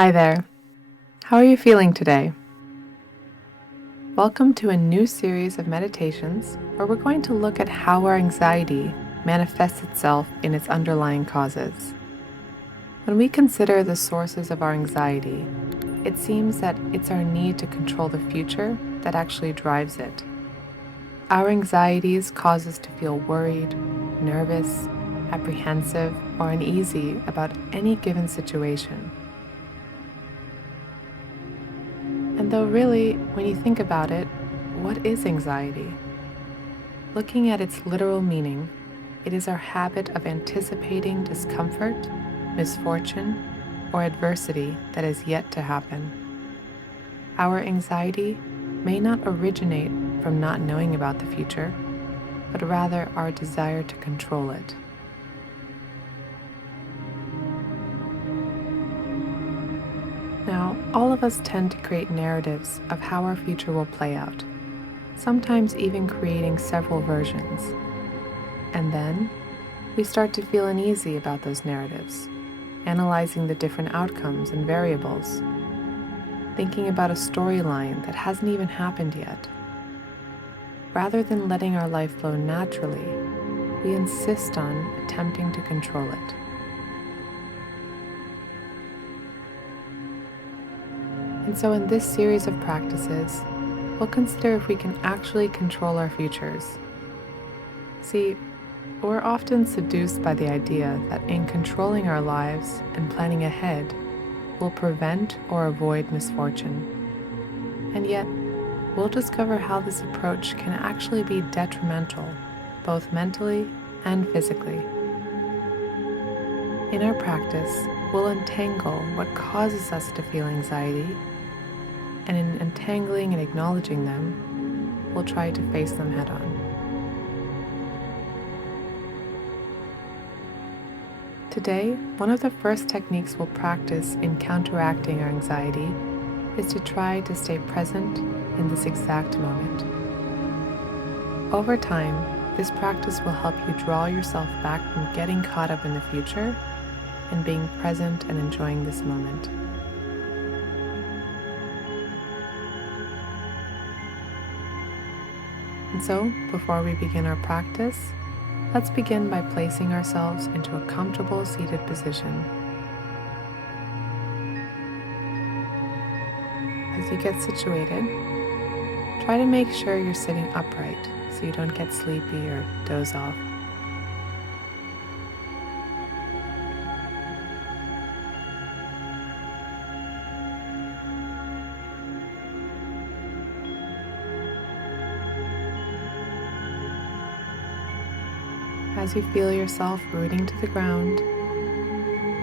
Hi there. How are you feeling today? Welcome to a new series of meditations where we're going to look at how our anxiety manifests itself in its underlying causes. When we consider the sources of our anxiety, it seems that it's our need to control the future that actually drives it. Our anxieties cause us to feel worried, nervous, apprehensive, or uneasy about any given situation. And though really, when you think about it, what is anxiety? Looking at its literal meaning, it is our habit of anticipating discomfort, misfortune, or adversity that is yet to happen. Our anxiety may not originate from not knowing about the future, but rather our desire to control it. Now, all of us tend to create narratives of how our future will play out, sometimes even creating several versions. And then we start to feel uneasy about those narratives, analyzing the different outcomes and variables, thinking about a storyline that hasn't even happened yet. Rather than letting our life flow naturally, we insist on attempting to control it. And so in this series of practices, we'll consider if we can actually control our futures. See, we're often seduced by the idea that in controlling our lives and planning ahead, we'll prevent or avoid misfortune. And yet, we'll discover how this approach can actually be detrimental, both mentally and physically. In our practice, we'll untangle what causes us to feel anxiety, and in untangling and acknowledging them, we'll try to face them head on. Today, one of the first techniques we'll practice in counteracting our anxiety is to try to stay present in this exact moment. Over time, this practice will help you draw yourself back from getting caught up in the future and being present and enjoying this moment. And so, before we begin our practice, let's begin by placing ourselves into a comfortable seated position. As you get situated, try to make sure you're sitting upright so you don't get sleepy or doze off. As you feel yourself rooting to the ground,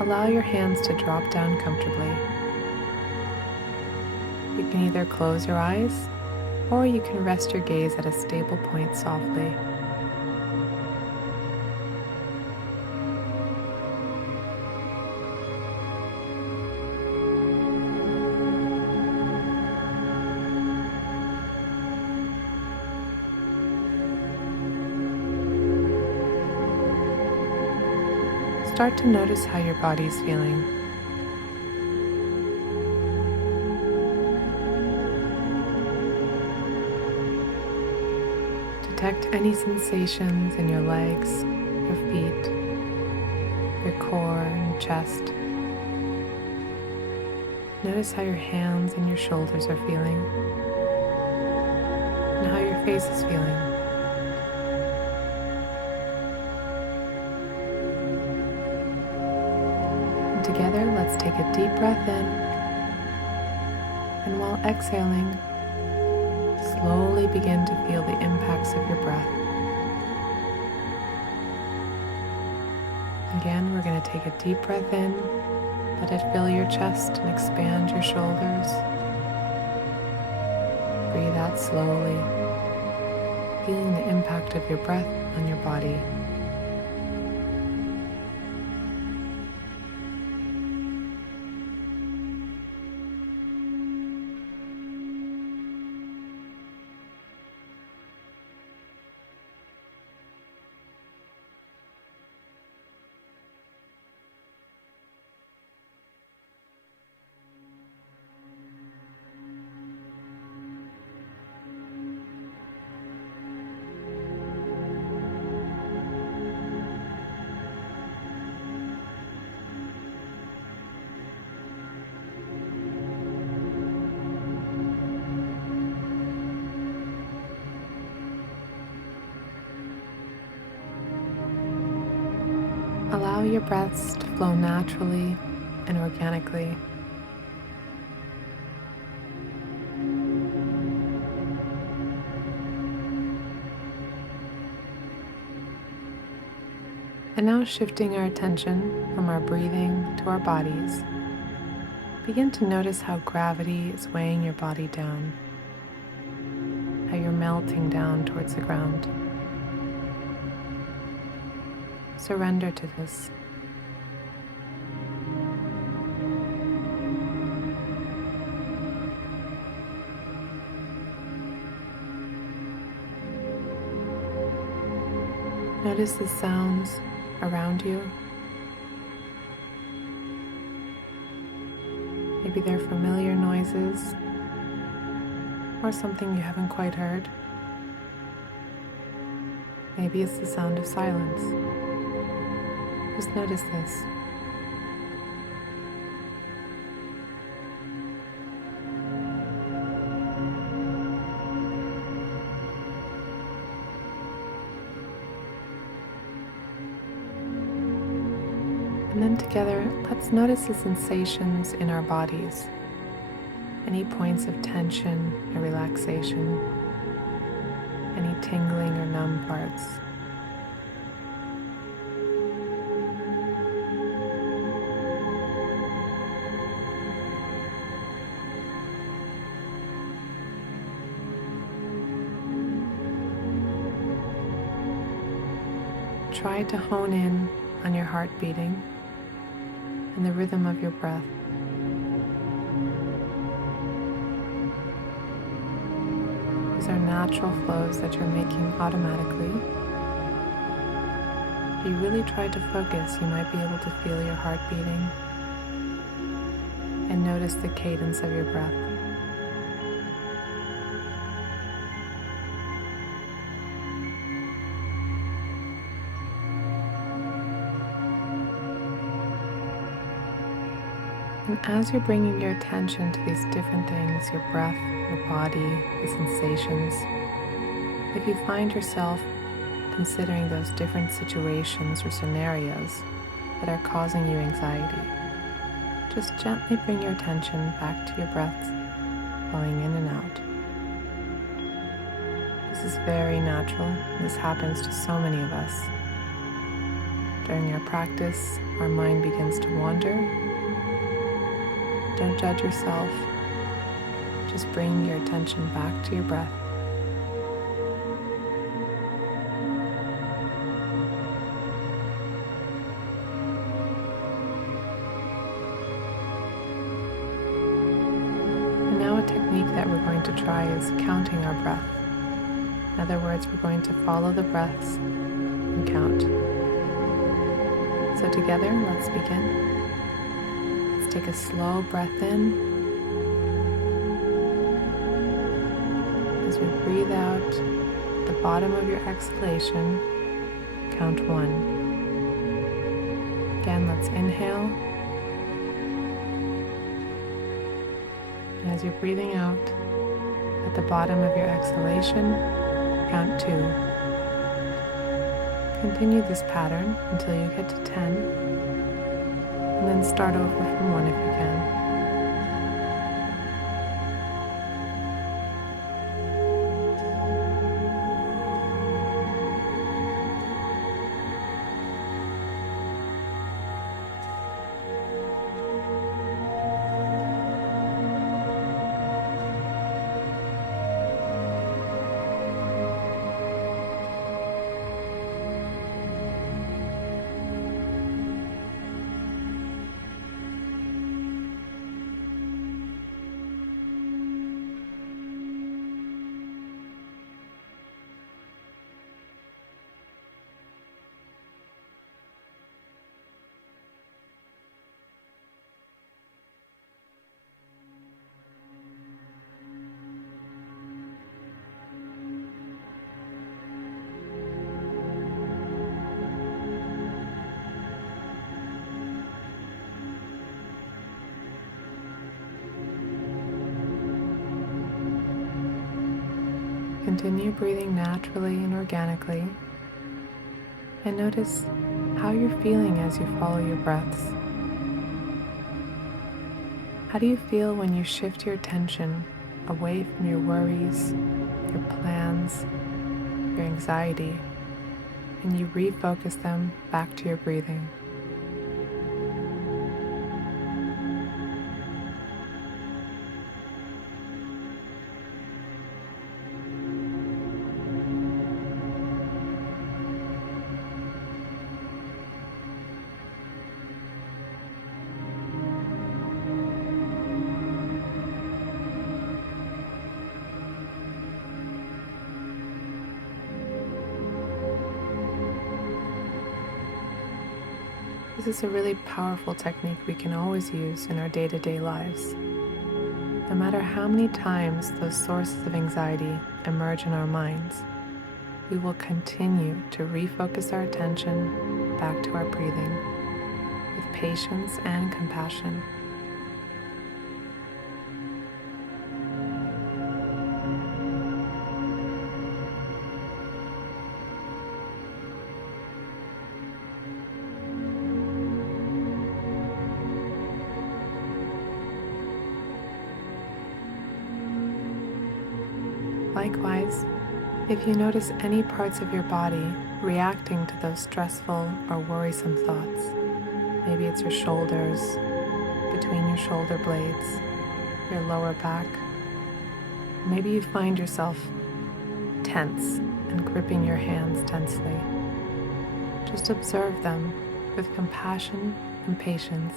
allow your hands to drop down comfortably. You can either close your eyes, or you can rest your gaze at a stable point softly. Start to notice how your body is feeling. Detect any sensations in your legs, your feet, your core and chest. Notice how your hands and your shoulders are feeling, and how your face is feeling. Together, let's take a deep breath in, and while exhaling, slowly begin to feel the impacts of your breath. Again, we're going to take a deep breath in, let it fill your chest and expand your shoulders. Breathe out slowly, feeling the impact of your breath on your body. Allow your breaths to flow naturally and organically. And now shifting our attention from our breathing to our bodies, begin to notice how gravity is weighing your body down, how you're melting down towards the ground. Surrender to this. Notice the sounds around you. Maybe they're familiar noises or something you haven't quite heard. Maybe it's the sound of silence. Just notice this. And then together, let's notice the sensations in our bodies. Any points of tension or relaxation, any tingling or numb parts. Try to hone in on your heart beating and the rhythm of your breath. These are natural flows that you're making automatically. If you really try to focus, you might be able to feel your heart beating and notice the cadence of your breath. And as you're bringing your attention to these different things, your breath, your body, the sensations, if you find yourself considering those different situations or scenarios that are causing you anxiety, just gently bring your attention back to your breaths, flowing in and out. This is very natural. This happens to so many of us. During our practice, our mind begins to wander. Don't judge yourself. Just bring your attention back to your breath. And now a technique that we're going to try is counting our breath. In other words, we're going to follow the breaths and count. So together, let's begin. Take a slow breath in. As we breathe out, the bottom of your exhalation, count 1. Again, let's inhale. And as you're breathing out, at the bottom of your exhalation, count 2. Continue this pattern until you get to 10. And then start over from 1 if you can. Continue breathing naturally and organically, and notice how you're feeling as you follow your breaths. How do you feel when you shift your attention away from your worries, your plans, your anxiety, and you refocus them back to your breathing? This is a really powerful technique we can always use in our day-to-day lives. No matter how many times those sources of anxiety emerge in our minds, we will continue to refocus our attention back to our breathing with patience and compassion. Likewise, if you notice any parts of your body reacting to those stressful or worrisome thoughts, maybe it's your shoulders, between your shoulder blades, your lower back, maybe you find yourself tense and gripping your hands tensely. Just observe them with compassion and patience.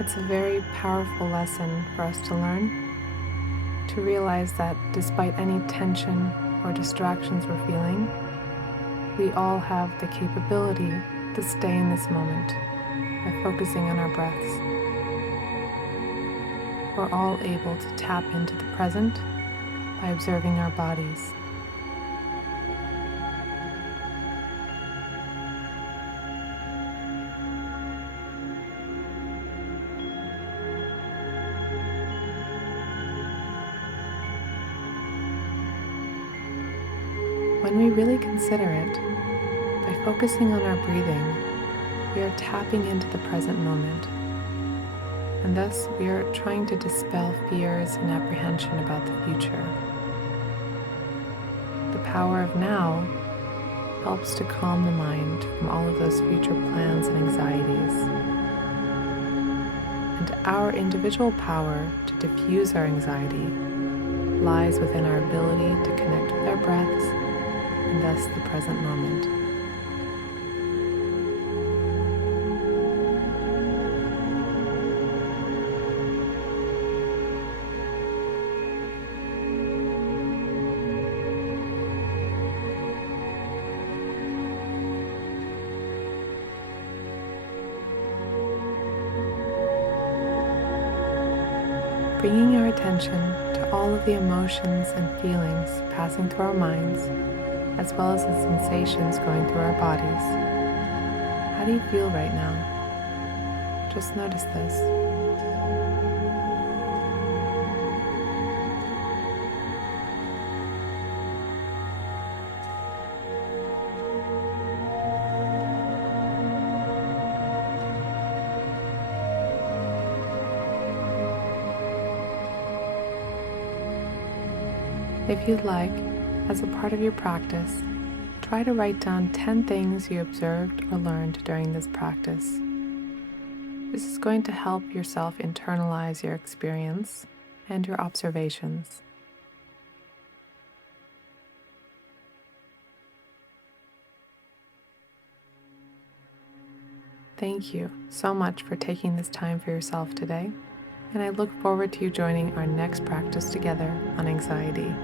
It's a very powerful lesson for us to learn, to realize that despite any tension or distractions we're feeling, we all have the capability to stay in this moment by focusing on our breaths. We're all able to tap into the present by observing our bodies. When we really consider it, by focusing on our breathing, we are tapping into the present moment, and thus we are trying to dispel fears and apprehension about the future. The power of now helps to calm the mind from all of those future plans and anxieties. And our individual power to diffuse our anxiety lies within our ability to connect with our breaths and thus the present moment. Bringing our attention to all of the emotions and feelings passing through our minds, as well as the sensations going through our bodies. How do you feel right now? Just notice this. If you'd like, as a part of your practice, try to write down 10 things you observed or learned during this practice. This is going to help yourself internalize your experience and your observations. Thank you so much for taking this time for yourself today, and I look forward to you joining our next practice together on anxiety.